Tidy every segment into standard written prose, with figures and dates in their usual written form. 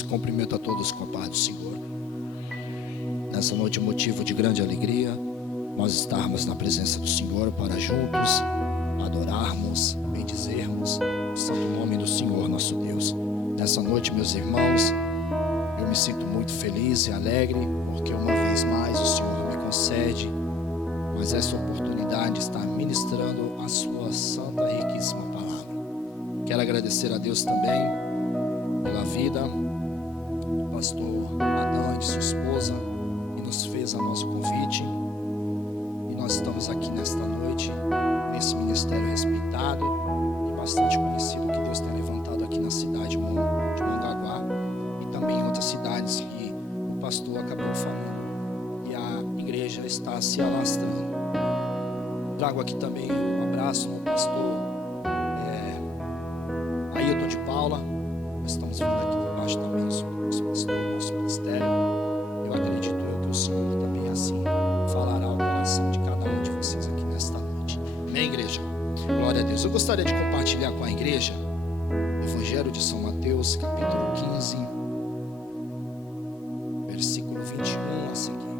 Deus, cumprimento a todos com a paz do Senhor. Nessa noite é motivo de grande alegria nós estarmos na presença do Senhor para juntos adorarmos, bendizermos o santo nome do Senhor nosso Deus. Nessa noite, meus irmãos, eu me sinto muito feliz e alegre porque uma vez mais o Senhor me concede mas essa oportunidade de estar ministrando a sua santa e riquíssima palavra. Quero agradecer a Deus também pela vida do pastor Adão e de sua esposa, que nos fez a nosso convite. E nós estamos aqui nesta noite, nesse ministério respeitado e bastante conhecido que Deus tem levantado aqui na cidade de Mongaguá e também em outras cidades que o pastor acabou falando. E a igreja está se alastrando. Trago aqui também um abraço ao pastor Ailton de Paula. Nós estamos vindo aqui debaixo da bênção do nosso pastor, do nosso ministério. Eu acredito que o Senhor também assim falará ao coração de cada um de vocês aqui nesta noite. Amém, igreja? Glória a Deus. Eu gostaria de compartilhar com a igreja o Evangelho de São Mateus, capítulo 15, versículo 21 a seguir.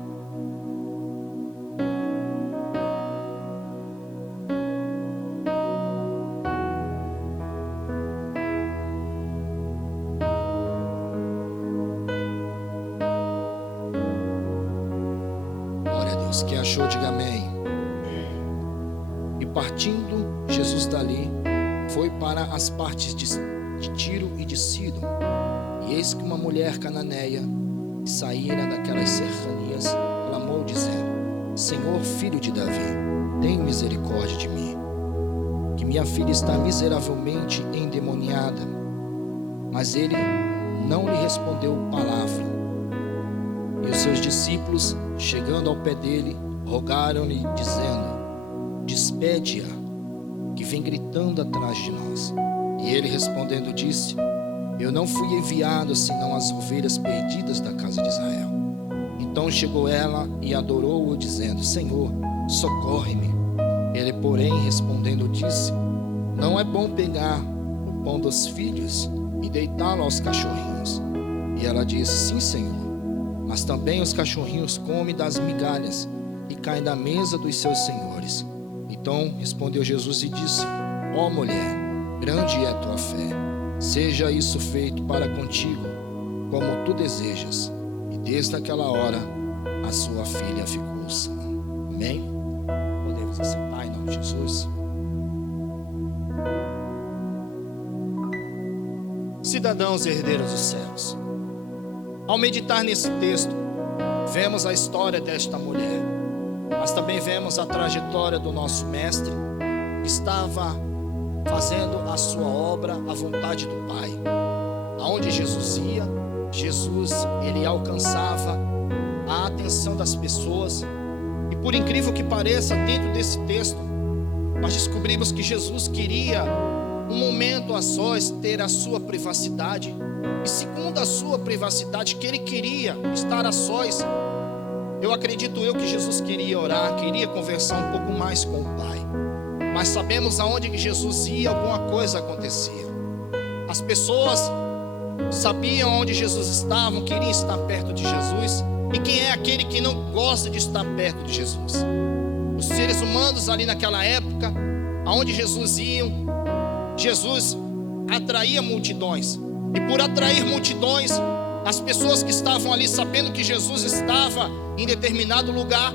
Quem achou, diga amém. E partindo Jesus dali, foi para as partes de Tiro e de Sidom. E eis que uma mulher cananeia, que saíra daquelas cercanias, clamou dizendo: Senhor, filho de Davi, tem misericórdia de mim, que minha filha está miseravelmente endemoniada. Mas ele não lhe respondeu palavra. E os seus discípulos, chegando ao pé dele, rogaram-lhe, dizendo: Despede-a, que vem gritando atrás de nós. E ele respondendo disse: Eu não fui enviado senão as ovelhas perdidas da casa de Israel. Então chegou ela e adorou-o, dizendo: Senhor, socorre-me. Ele, porém, respondendo disse: Não é bom pegar o pão dos filhos e deitá-lo aos cachorrinhos. E ela disse: Sim, Senhor. Mas também os cachorrinhos comem das migalhas e caem da mesa dos seus senhores. Então respondeu Jesus e disse: Ó mulher, grande é a tua fé. Seja isso feito para contigo, como tu desejas. E desde aquela hora a sua filha ficou sã. Amém? Podemos assentar em nome de Jesus. Cidadãos e herdeiros dos céus, ao meditar nesse texto, vemos a história desta mulher, mas também vemos a trajetória do nosso mestre, que estava fazendo a sua obra, a vontade do Pai. Aonde Jesus ia, ele alcançava a atenção das pessoas. E por incrível que pareça, dentro desse texto, nós descobrimos que Jesus queria um momento a sós, ter a sua privacidade. E segundo a sua privacidade, que ele queria estar a sós, eu acredito que Jesus queria orar, queria conversar um pouco mais com o Pai. Mas sabemos aonde que Jesus ia, alguma coisa acontecia. As pessoas sabiam onde Jesus estava, queriam estar perto de Jesus. E quem é aquele que não gosta de estar perto de Jesus? Os seres humanos ali naquela época, aonde Jesus ia, Jesus atraía multidões. E por atrair multidões, as pessoas que estavam ali sabendo que Jesus estava em determinado lugar,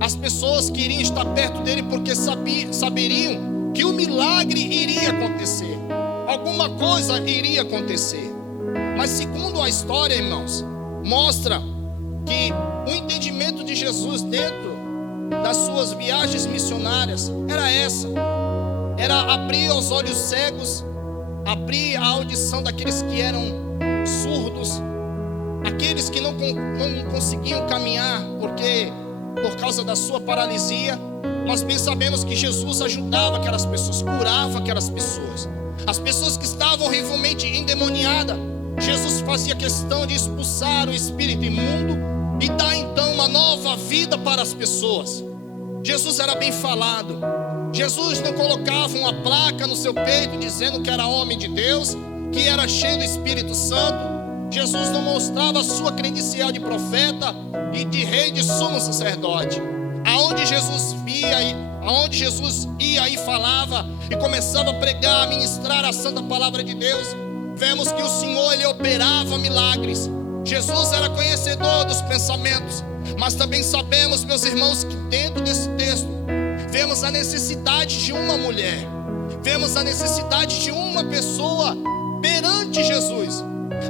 as pessoas queriam estar perto dele porque saberiam que o milagre iria acontecer, alguma coisa iria acontecer. Mas segundo a história, irmãos, mostra que o entendimento de Jesus dentro das suas viagens missionárias era abrir os olhos cegos, abrir a audição daqueles que eram surdos, aqueles que não conseguiam caminhar por causa da sua paralisia. Nós bem sabemos que Jesus ajudava aquelas pessoas, curava aquelas pessoas. As pessoas que estavam horrivelmente endemoniadas, Jesus fazia questão de expulsar o espírito imundo e dar então uma nova vida para as pessoas. Jesus era bem falado. Jesus não colocava uma placa no seu peito dizendo que era homem de Deus, que era cheio do Espírito Santo. Jesus não mostrava a sua credencial de profeta e de rei, de sumo sacerdote. Aonde Jesus ia e falava e começava a pregar, a ministrar a santa palavra de Deus, vemos que o Senhor, ele operava milagres. Jesus era conhecedor dos pensamentos, mas também sabemos, meus irmãos, que dentro desse texto vemos a necessidade de uma mulher, vemos a necessidade de uma pessoa perante Jesus,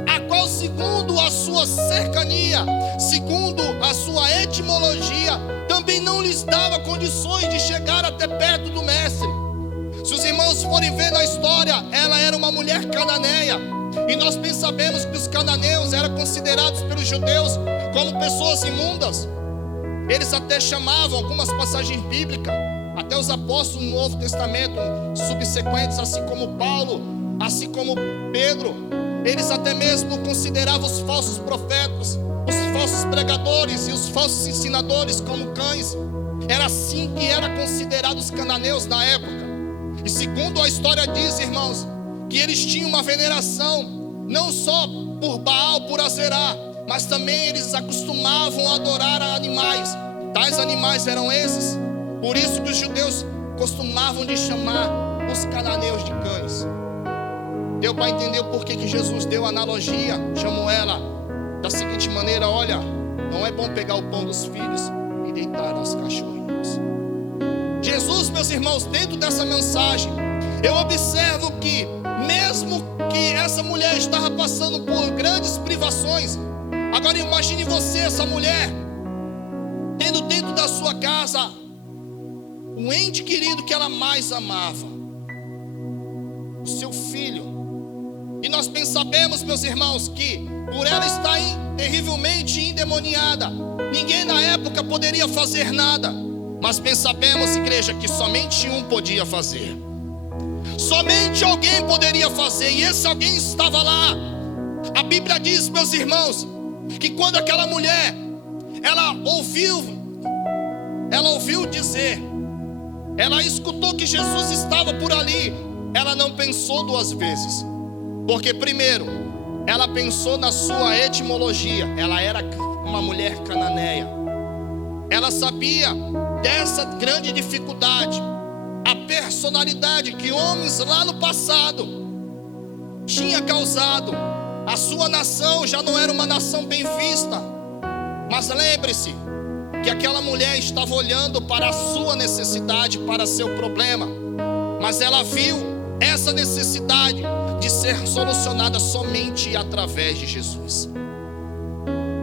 a qual, segundo a sua cercania, segundo a sua etimologia, também não lhes dava condições de chegar até perto do mestre. Se os irmãos forem ver na história, ela era uma mulher cananeia, e nós bem sabemos que os cananeus eram considerados pelos judeus como pessoas imundas. Eles até chamavam, algumas passagens bíblicas, até os apóstolos no Novo Testamento subsequentes, assim como Paulo, assim como Pedro, eles até mesmo consideravam os falsos profetas, os falsos pregadores e os falsos ensinadores como cães. Era assim que eram considerados os cananeus na época. E segundo a história diz, irmãos, que eles tinham uma veneração não só por Baal, por Azerá, mas também eles acostumavam a adorar a animais. Tais animais eram esses. Por isso que os judeus costumavam de chamar os cananeus de cães. Deu para entender o porquê que Jesus deu a analogia, chamou ela da seguinte maneira: olha, não é bom pegar o pão dos filhos e deitar aos cachorrinhos. Jesus, meus irmãos, dentro dessa mensagem, eu observo que mesmo que essa mulher estava passando por grandes privações, agora imagine você, essa mulher, tendo dentro da sua casa o ente querido que ela mais amava, o seu filho. E nós bem sabemos, meus irmãos, que por ela estar terrivelmente endemoniada, ninguém na época poderia fazer nada. Mas bem sabemos, igreja, que somente um podia fazer. Somente alguém poderia fazer, e esse alguém estava lá. A Bíblia diz, meus irmãos, que quando aquela mulher, ela ouviu dizer, ela escutou que Jesus estava por ali, ela não pensou duas vezes. Porque primeiro, ela pensou na sua etimologia. Ela era uma mulher cananeia. Ela sabia dessa grande dificuldade, a personalidade que homens lá no passado tinha causado. A sua nação já não era uma nação bem vista. Mas lembre-se que aquela mulher estava olhando para a sua necessidade, para seu problema. Mas ela viu essa necessidade de ser solucionada somente através de Jesus.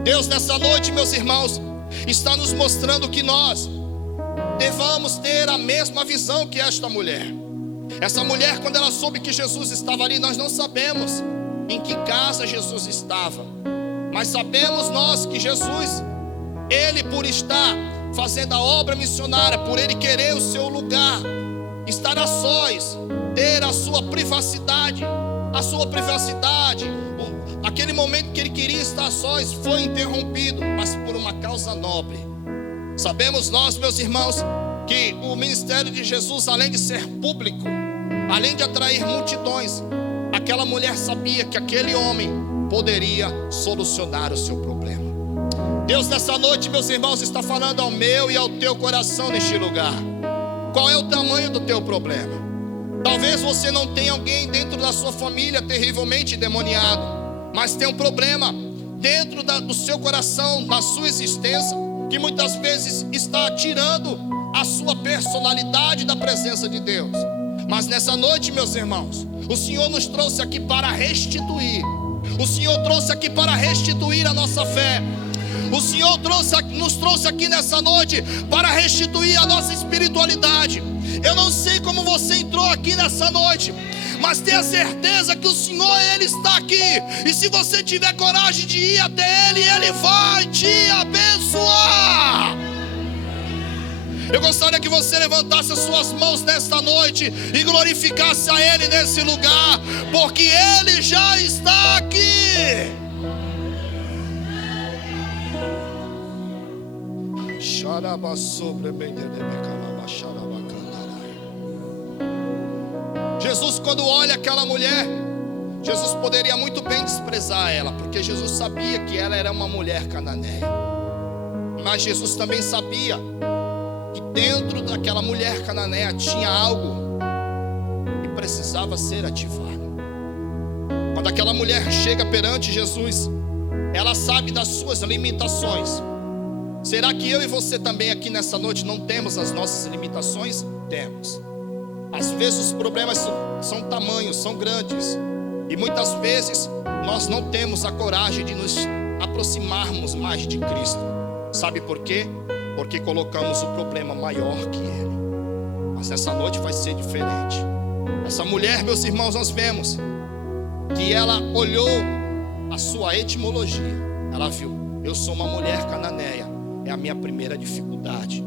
Deus, nessa noite, meus irmãos, está nos mostrando que nós devamos ter a mesma visão que esta mulher. Essa mulher, quando ela soube que Jesus estava ali, nós não sabemos em que casa Jesus estava, mas sabemos nós que Jesus, ele, por estar fazendo a obra missionária, por ele querer o seu lugar, estar a sós, ter a sua privacidade, aquele momento que ele queria estar a sós foi interrompido, mas por uma causa nobre. Sabemos nós, meus irmãos, que o ministério de Jesus, além de ser público, além de atrair multidões, aquela mulher sabia que aquele homem poderia solucionar o seu problema. Deus, nessa noite, meus irmãos, está falando ao meu e ao teu coração neste lugar. Qual é o tamanho do teu problema? Talvez você não tenha alguém dentro da sua família terrivelmente endemoniado, mas tem um problema dentro do seu coração, na sua existência, que muitas vezes está tirando a sua personalidade da presença de Deus. Mas nessa noite, meus irmãos, o Senhor nos trouxe aqui para restituir. O Senhor trouxe aqui para restituir a nossa fé. O Senhor nos trouxe aqui nessa noite para restituir a nossa espiritualidade. Eu não sei como você entrou aqui nessa noite, mas tenha certeza que o Senhor, Ele está aqui. E se você tiver coragem de ir até Ele, Ele vai te abençoar. Eu gostaria que você levantasse as suas mãos nesta noite e glorificasse a Ele nesse lugar, porque Ele já está aqui. Jesus, quando olha aquela mulher, Jesus poderia muito bem desprezar ela, porque Jesus sabia que ela era uma mulher cananeia. Mas Jesus também sabia que dentro daquela mulher cananeia tinha algo que precisava ser ativado. Quando aquela mulher chega perante Jesus, ela sabe das suas limitações. Será que eu e você também aqui nessa noite não temos as nossas limitações? Temos. Às vezes os problemas são tamanhos, são grandes. E muitas vezes nós não temos a coragem de nos aproximarmos mais de Cristo. Sabe por quê? Porque colocamos o problema maior que Ele. Mas nessa noite vai ser diferente. Essa mulher, meus irmãos, nós vemos que ela olhou a sua etimologia. Ela viu, eu sou uma mulher cananeia. É a minha primeira dificuldade.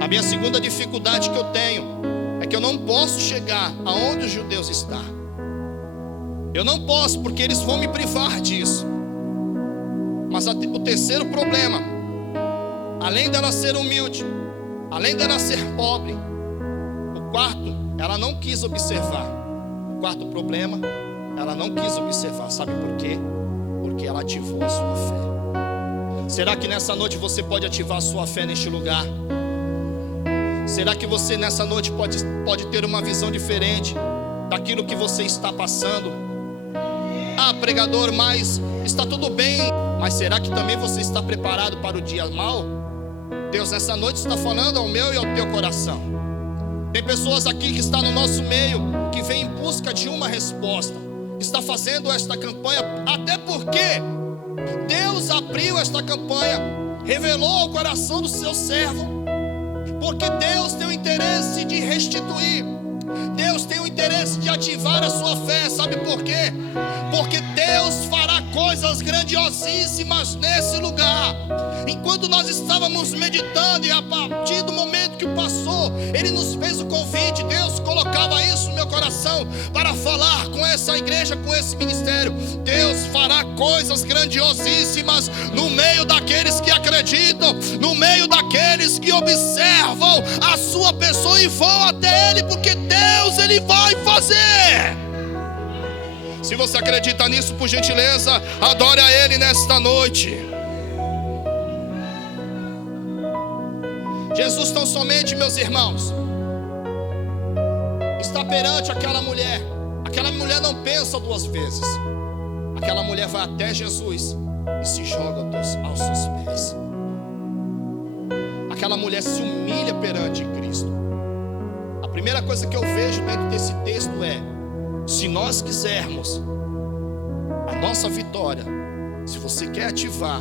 A minha segunda dificuldade que eu tenho é que eu não posso chegar aonde os judeus estão. Eu não posso, porque eles vão me privar disso. Mas o terceiro problema, além dela ser humilde, além dela ser pobre, o quarto, ela não quis observar. O quarto problema, ela não quis observar. Sabe por quê? Porque ela ativou a sua fé. Será que nessa noite você pode ativar a sua fé neste lugar? Será que você nessa noite pode ter uma visão diferente daquilo que você está passando? Ah, pregador, mas está tudo bem. Mas será que também você está preparado para o dia mau? Deus nessa noite está falando ao meu e ao teu coração. Tem pessoas aqui que estão no nosso meio, que vem em busca de uma resposta, está fazendo esta campanha, até porque Deus abriu esta campanha, revelou ao coração do seu servo, porque Deus tem o interesse de restituir, Deus tem o interesse de ativar a sua fé. Sabe por quê? Porque Deus fará coisas grandiosíssimas nesse lugar. Enquanto nós estávamos meditando, e a partir do momento que passou, Ele nos fez o convite. Deus colocava isso no meu coração para falar com essa igreja, com esse ministério. Deus fará coisas grandiosíssimas no meio daqueles que acreditam, no meio daqueles que observam a sua pessoa e vão até Ele, porque Deus, Ele vai fazer. Se você acredita nisso, por gentileza, adore a Ele nesta noite. Jesus tão somente, meus irmãos, está perante aquela mulher. Aquela mulher não pensa duas vezes. Aquela mulher vai até Jesus e se joga aos seus pés. Aquela mulher se humilha perante Cristo. A primeira coisa que eu vejo dentro desse texto é: se nós quisermos a nossa vitória, se você quer ativar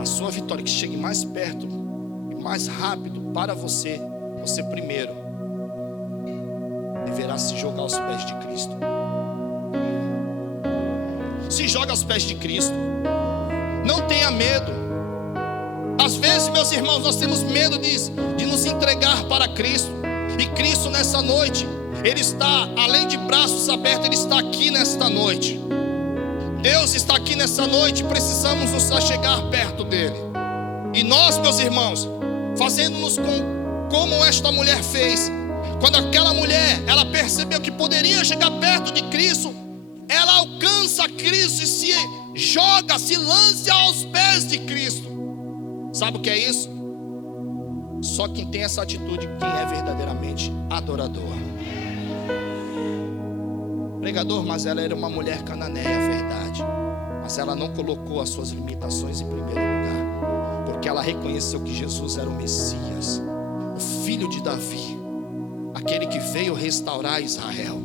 a sua vitória, que chegue mais perto e mais rápido para você, você primeiro deverá se jogar aos pés de Cristo. Se joga aos pés de Cristo. Não tenha medo. Às vezes, meus irmãos, nós temos medo de nos entregar para Cristo. E Cristo nessa noite, Ele está, além de braços abertos, Ele está aqui nesta noite. Deus está aqui nessa noite. Precisamos nos achegar perto dEle. E nós, meus irmãos, fazendo-nos como esta mulher fez. Quando aquela mulher, ela percebeu que poderia chegar perto de Cristo, ela alcança Cristo e se joga, se lança aos pés de Cristo. Sabe o que é isso? Só quem tem essa atitude, quem é verdadeiramente adorador. Pregador, mas ela era uma mulher cananeia, é verdade. Mas ela não colocou as suas limitações em primeiro lugar, porque ela reconheceu que Jesus era o Messias, o filho de Davi, aquele que veio restaurar Israel.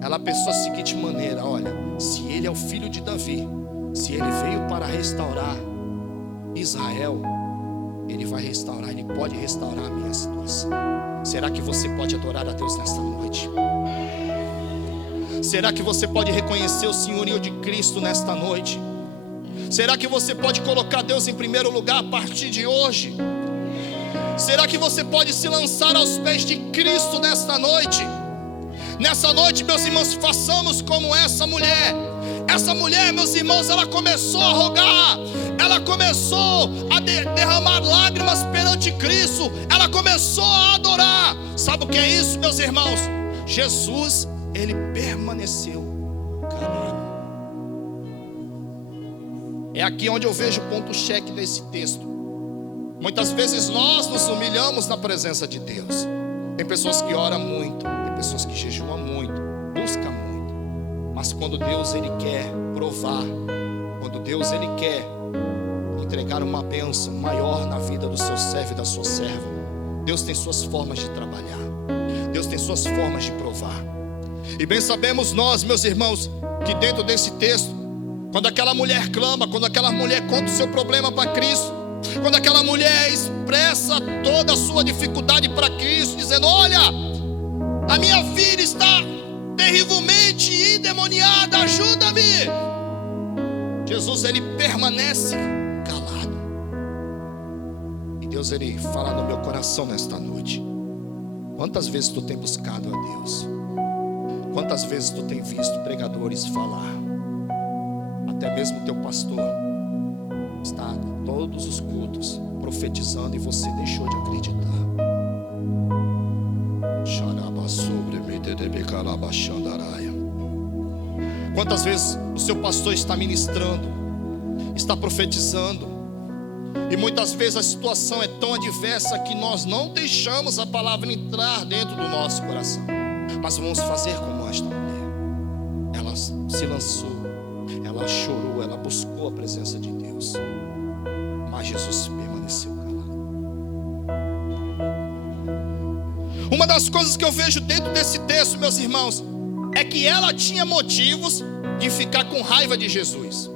Ela pensou da seguinte maneira: olha, se ele é o filho de Davi, se ele veio para restaurar Israel, ele vai restaurar, ele pode restaurar a minha situação. Será que você pode adorar a Deus nesta noite? Será que você pode reconhecer o senhorio de Cristo nesta noite? Será que você pode colocar Deus em primeiro lugar a partir de hoje? Será que você pode se lançar aos pés de Cristo nesta noite? Nessa noite, meus irmãos, façamos como essa mulher. Essa mulher, meus irmãos, ela começou a rogar, ela começou a derramar lágrimas perante Cristo, ela começou a adorar. Sabe o que é isso, meus irmãos? Jesus, Ele permaneceu É aqui onde eu vejo o ponto-cheque desse texto. Muitas vezes nós nos humilhamos na presença de Deus. Tem pessoas que oram muito, tem pessoas que jejuam muito, buscam muito. Mas quando Deus ele quer provar, quando Deus ele quer entregar uma bênção maior na vida do seu servo e da sua serva, Deus tem suas formas de trabalhar, Deus tem suas formas de provar. E bem sabemos nós, meus irmãos, que dentro desse texto, quando aquela mulher clama, quando aquela mulher conta o seu problema para Cristo, quando aquela mulher expressa toda a sua dificuldade para Cristo, dizendo: olha, a minha filha está terrivelmente endemoniada, ajuda-me. Jesus ele permanece calado. E Deus ele fala no meu coração nesta noite: quantas vezes tu tem buscado a Deus? Quantas vezes tu tem visto pregadores falar? Até mesmo teu pastor está em todos os cultos profetizando e você deixou de acreditar. Quantas vezes o seu pastor está ministrando, está profetizando, e muitas vezes a situação é tão adversa que nós não deixamos a palavra entrar dentro do nosso coração. Mas vamos fazer como esta mulher. Ela se lançou, ela chorou, ela buscou a presença de Deus, mas Jesus permaneceu calado. Uma das coisas que eu vejo dentro desse texto, meus irmãos, é que ela tinha motivos de ficar com raiva de Jesus.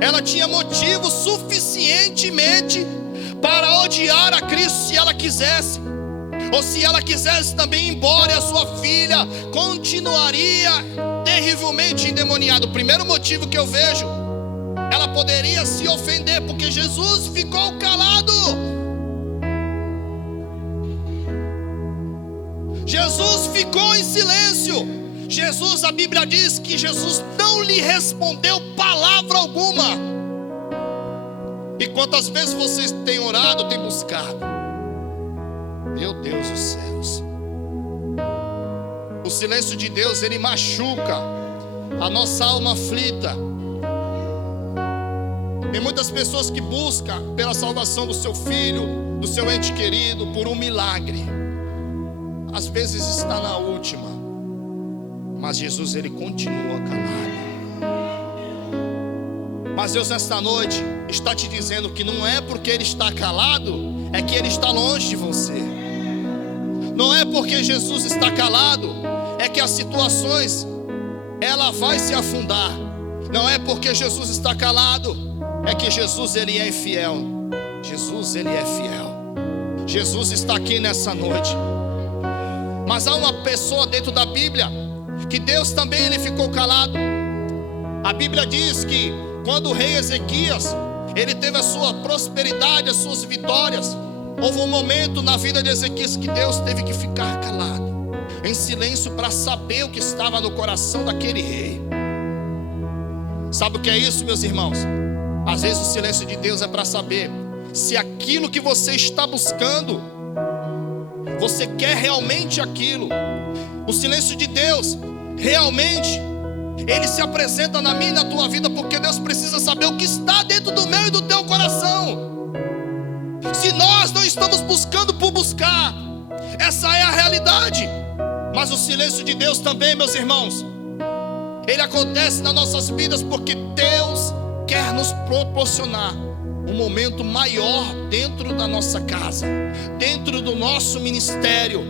Ela tinha motivos suficientemente para odiar a Cristo se ela quisesse. Ou se ela quisesse também ir embora, e a sua filha continuaria terrivelmente endemoniada. O primeiro motivo que eu vejo, ela poderia se ofender, porque Jesus ficou calado. Jesus ficou em silêncio. Jesus, a Bíblia diz que Jesus não lhe respondeu palavra alguma. E quantas vezes vocês têm orado, têm buscado? Meu Deus dos céus, o silêncio de Deus, ele machuca a nossa alma aflita. Tem muitas pessoas que buscam pela salvação do seu filho, do seu ente querido, por um milagre. Às vezes está na última, mas Jesus ele continua calado. Mas Deus nesta noite está te dizendo que não é porque ele está calado, é que ele está longe de você. Não é porque Jesus está calado, é que as situações, ela vai se afundar. Não é porque Jesus está calado, é que Jesus ele é fiel. Jesus ele é fiel. Jesus está aqui nessa noite. Mas há uma pessoa dentro da Bíblia que Deus também ele ficou calado. A Bíblia diz que quando o rei Ezequias ele teve a sua prosperidade, as suas vitórias, houve um momento na vida de Ezequias que Deus teve que ficar calado, em silêncio, para saber o que estava no coração daquele rei. Sabe o que é isso, meus irmãos? Às vezes o silêncio de Deus é para saber se aquilo que você está buscando, você quer realmente aquilo. O silêncio de Deus, realmente, ele se apresenta na minha e na tua vida, porque Deus precisa saber o que está dentro do meu e do teu coração. Se nós não estamos buscando por buscar, essa é a realidade. Mas o silêncio de Deus também, meus irmãos, ele acontece nas nossas vidas porque Deus quer nos proporcionar um momento maior dentro da nossa casa, dentro do nosso ministério.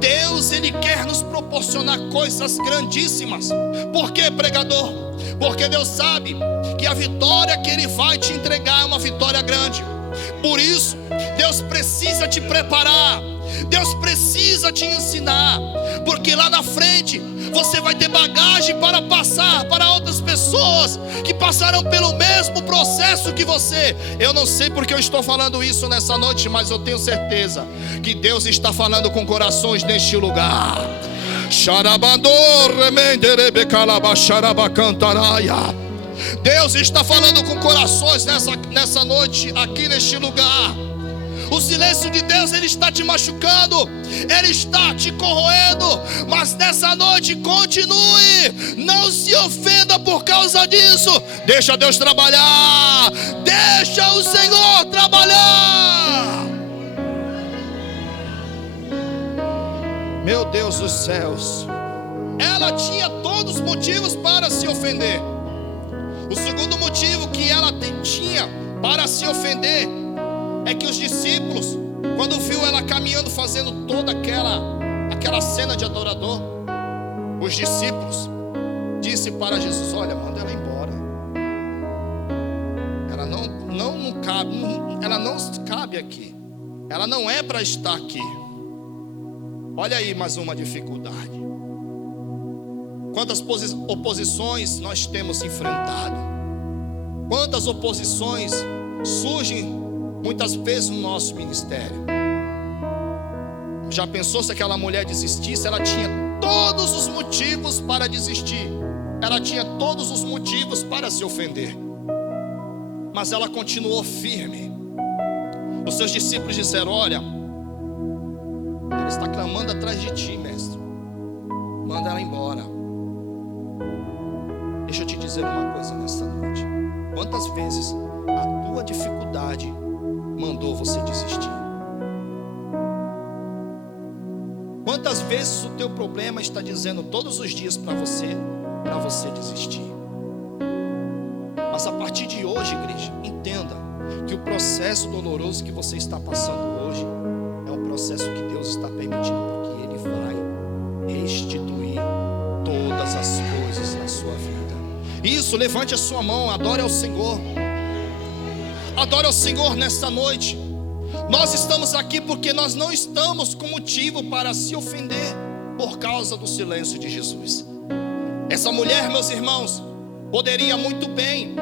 Deus ele quer nos proporcionar coisas grandíssimas. Por quê, pregador? Porque Deus sabe que a vitória que ele vai te entregar é uma vitória grande. Por isso, Deus precisa te preparar, Deus precisa te ensinar, porque lá na frente você vai ter bagagem para passar para outras pessoas que passaram pelo mesmo processo que você. Eu não sei porque eu estou falando isso nessa noite, mas eu tenho certeza que Deus está falando com corações neste lugar. Deus está falando com corações nessa noite, aqui neste lugar. O silêncio de Deus, ele está te machucando, ele está te corroendo. Mas nessa noite continue, não se ofenda por causa disso. Deixa Deus trabalhar, deixa o Senhor trabalhar. Meu Deus dos céus, ela tinha todos os motivos para se ofender. O segundo motivo que ela tinha para se ofender é que os discípulos, quando viu ela caminhando, fazendo toda aquela cena de adorador, os discípulos disse para Jesus: olha, manda ela embora. Ela não cabe, ela não cabe aqui. Ela não é para estar aqui. Olha aí mais uma dificuldade. Quantas oposições nós temos enfrentado? Quantas oposições surgem muitas vezes no nosso ministério? Já pensou se aquela mulher desistisse? Ela tinha todos os motivos para desistir. Ela tinha todos os motivos para se ofender. Mas ela continuou firme. Os seus discípulos disseram: olha, ela está clamando atrás de ti, mestre. Manda ela embora. Deixa eu te dizer uma coisa nessa noite. Quantas vezes a tua dificuldade mandou você desistir? Quantas vezes o teu problema está dizendo todos os dias para você desistir? Mas a partir de hoje, igreja, entenda que o processo doloroso que você está passando hoje é um processo que Deus está permitindo, porque Ele vai restituir todas as coisas na sua vida. Isso, levante a sua mão, adore ao Senhor. Adore ao Senhor nesta noite. Nós estamos aqui porque nós não estamos com motivo para se ofender por causa do silêncio de Jesus. Essa mulher, meus irmãos, poderia muito bem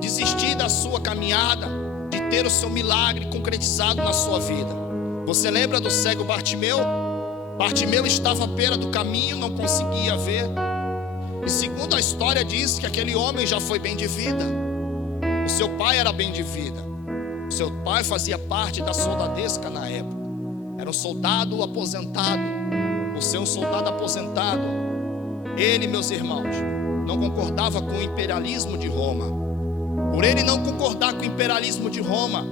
desistir da sua caminhada, de ter o seu milagre concretizado na sua vida. Você lembra do cego Bartimeu? Bartimeu estava à beira do caminho, não conseguia ver. E segundo a história diz que aquele homem já foi bem de vida. O seu pai era bem de vida. O seu pai fazia parte da soldadesca na época. Era um soldado aposentado. Por ser um soldado aposentado, ele, meus irmãos, não concordava com o imperialismo de Roma. Por ele não concordar com o imperialismo de Roma,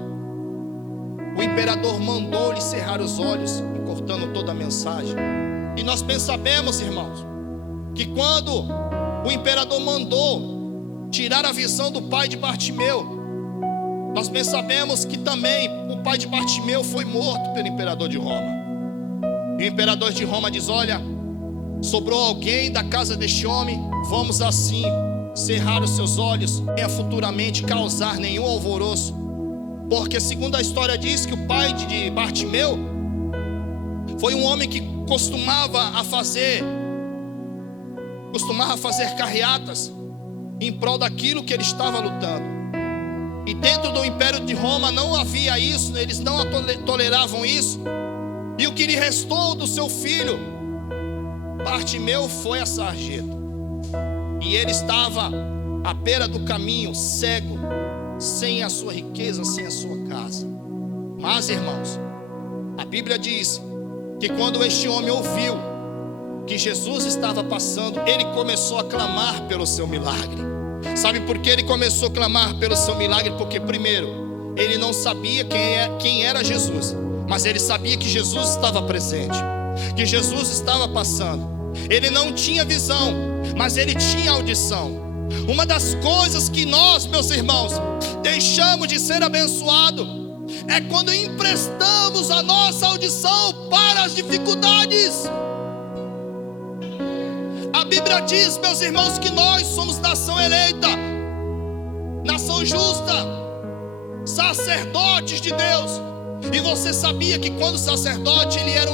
o imperador mandou-lhe cerrar os olhos, cortando toda a mensagem. E nós bem sabemos, irmãos, que quando o imperador mandou tirar a visão do pai de Bartimeu, nós bem sabemos que também o pai de Bartimeu foi morto pelo imperador de Roma. E o imperador de Roma diz: olha, sobrou alguém da casa deste homem, vamos assim cerrar os seus olhos, venha futuramente causar nenhum alvoroço. Porque segundo a história diz que o pai de Bartimeu foi um homem que costumava fazer carreatas em prol daquilo que ele estava lutando. E dentro do império de Roma não havia isso, eles não toleravam isso. E o que lhe restou do seu filho Bartimeu foi a sarjeta. E ele estava à beira do caminho, cego, sem a sua riqueza, sem a sua casa. Mas, irmãos, a Bíblia diz que quando este homem ouviu que Jesus estava passando, ele começou a clamar pelo seu milagre. Sabe por que ele começou a clamar pelo seu milagre? Porque primeiro, ele não sabia quem era Jesus, mas ele sabia que Jesus estava presente, que Jesus estava passando. Ele não tinha visão, mas ele tinha audição. Uma das coisas que nós, meus irmãos, deixamos de ser abençoados é quando emprestamos a nossa audição para as dificuldades. A Bíblia diz, meus irmãos, que nós somos nação eleita, nação justa, sacerdotes de Deus. E você sabia que quando o sacerdote ele era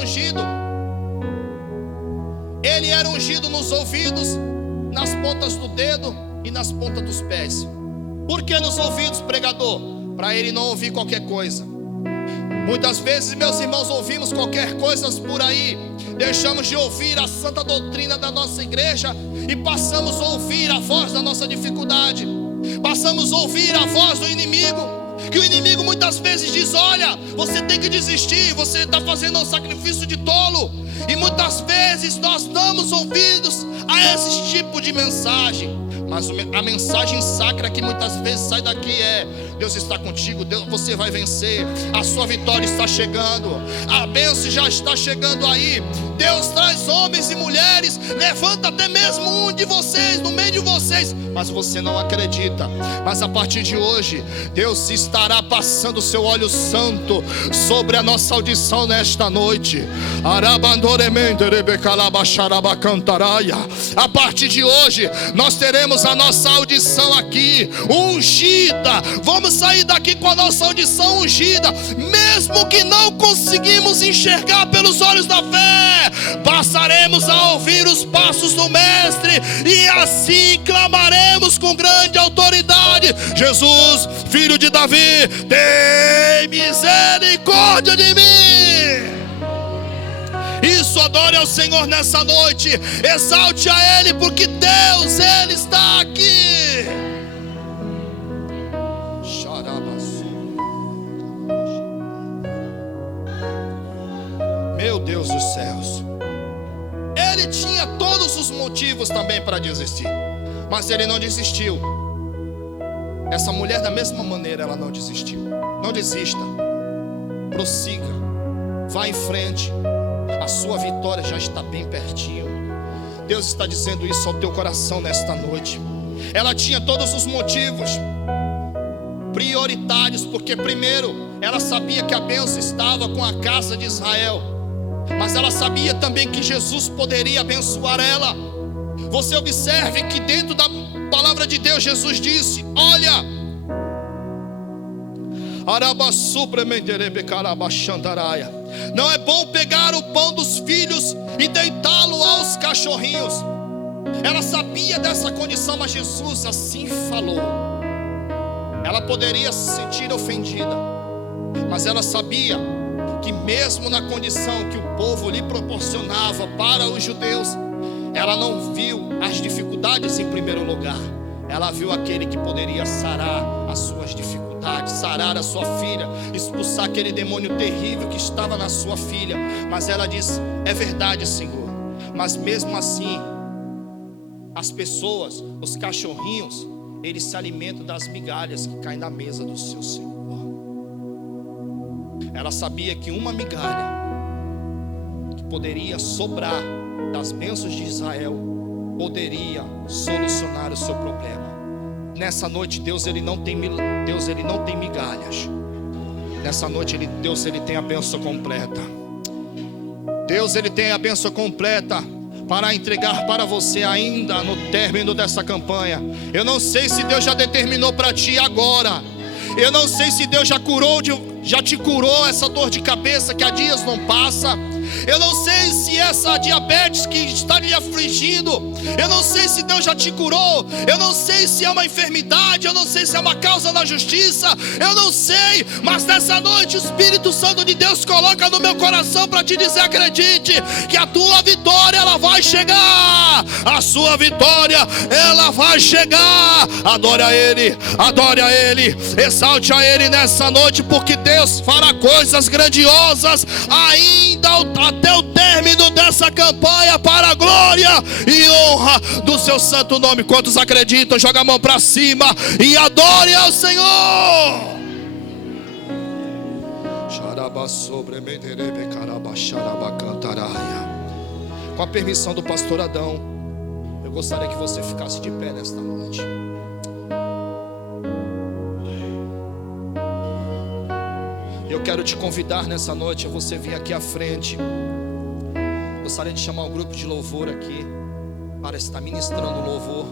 ungido nos ouvidos, nas pontas do dedo e nas pontas dos pés. Por que nos ouvidos, pregador? Para ele não ouvir qualquer coisa. Muitas vezes, meus irmãos, ouvimos qualquer coisa por aí, deixamos de ouvir a santa doutrina da nossa igreja e passamos a ouvir a voz da nossa dificuldade, passamos a ouvir a voz do inimigo, Que o inimigo muitas vezes diz: olha, você tem que desistir, você está fazendo um sacrifício de tolo. E muitas vezes nós damos ouvidos a esse tipo de mensagem. Mas a mensagem sacra que muitas vezes sai daqui é: Deus está contigo, Deus, você vai vencer, a sua vitória está chegando, a bênção já está chegando aí. Deus traz homens e mulheres, levanta até mesmo um de vocês, no meio de vocês, mas você não acredita. Mas a partir de hoje, Deus estará passando o seu óleo santo sobre a nossa audição nesta noite. A partir de hoje, nós teremos a nossa audição aqui ungida. Vamos sair daqui com a nossa audição ungida, mesmo que não conseguimos enxergar pelos olhos da fé, passaremos a ouvir os passos do Mestre, e assim clamaremos com grande autoridade: Jesus, filho de Davi, tem misericórdia de mim. Isso, adore ao Senhor nessa noite, exalte a Ele, porque Deus, Ele está aqui. Meu Deus dos céus, ele tinha todos os motivos também para desistir, mas ele não desistiu. Essa mulher, da mesma maneira, ela não desistiu. Não desista, prossiga, vá em frente. A sua vitória já está bem pertinho. Deus está dizendo isso ao teu coração nesta noite. Ela tinha todos os motivos prioritários, porque primeiro, ela sabia que a bênção estava com a casa de Israel, mas ela sabia também que Jesus poderia abençoar ela. Você observe que dentro da palavra de Deus, Jesus disse: olha, não é bom pegar o pão dos filhos e deitá-lo aos cachorrinhos. Ela sabia dessa condição, mas Jesus assim falou. Ela poderia se sentir ofendida, mas ela sabia que mesmo na condição que o povo lhe proporcionava para os judeus, ela não viu as dificuldades em primeiro lugar. Ela viu aquele que poderia sarar as suas dificuldades, sarar a sua filha, expulsar aquele demônio terrível que estava na sua filha. Mas ela disse: é verdade, Senhor, mas mesmo assim, as pessoas, os cachorrinhos, eles se alimentam das migalhas que caem na mesa do seu Senhor. Ela sabia que uma migalha que poderia sobrar das bênçãos de Israel poderia solucionar o seu problema. Nessa noite, Deus ele não tem migalhas. Nessa noite, Deus ele tem a bênção completa. Deus ele tem a bênção completa para entregar para você ainda no término dessa campanha. Eu não sei se Deus já determinou para ti agora. Eu não sei se Deus já te curou essa dor de cabeça que há dias não passa. Eu não sei se essa diabetes que está lhe afligindo, eu não sei se Deus já te curou. Eu não sei se é uma enfermidade, eu não sei se é uma causa na justiça, eu não sei. Mas nessa noite o Espírito Santo de Deus coloca no meu coração para te dizer: acredite, que a tua vitória ela vai chegar. A sua vitória ela vai chegar. Adore a Ele, exalte a Ele nessa noite, porque Deus fará coisas grandiosas ainda até o término dessa campanha, para a glória e honra do seu santo nome. Quantos acreditam? Joga a mão para cima e adore ao Senhor. Com a permissão do pastor Adão, eu gostaria que você ficasse de pé nesta noite. Eu quero te convidar nessa noite a você vir aqui à frente. Gostaria de chamar o grupo de louvor aqui para estar ministrando louvor.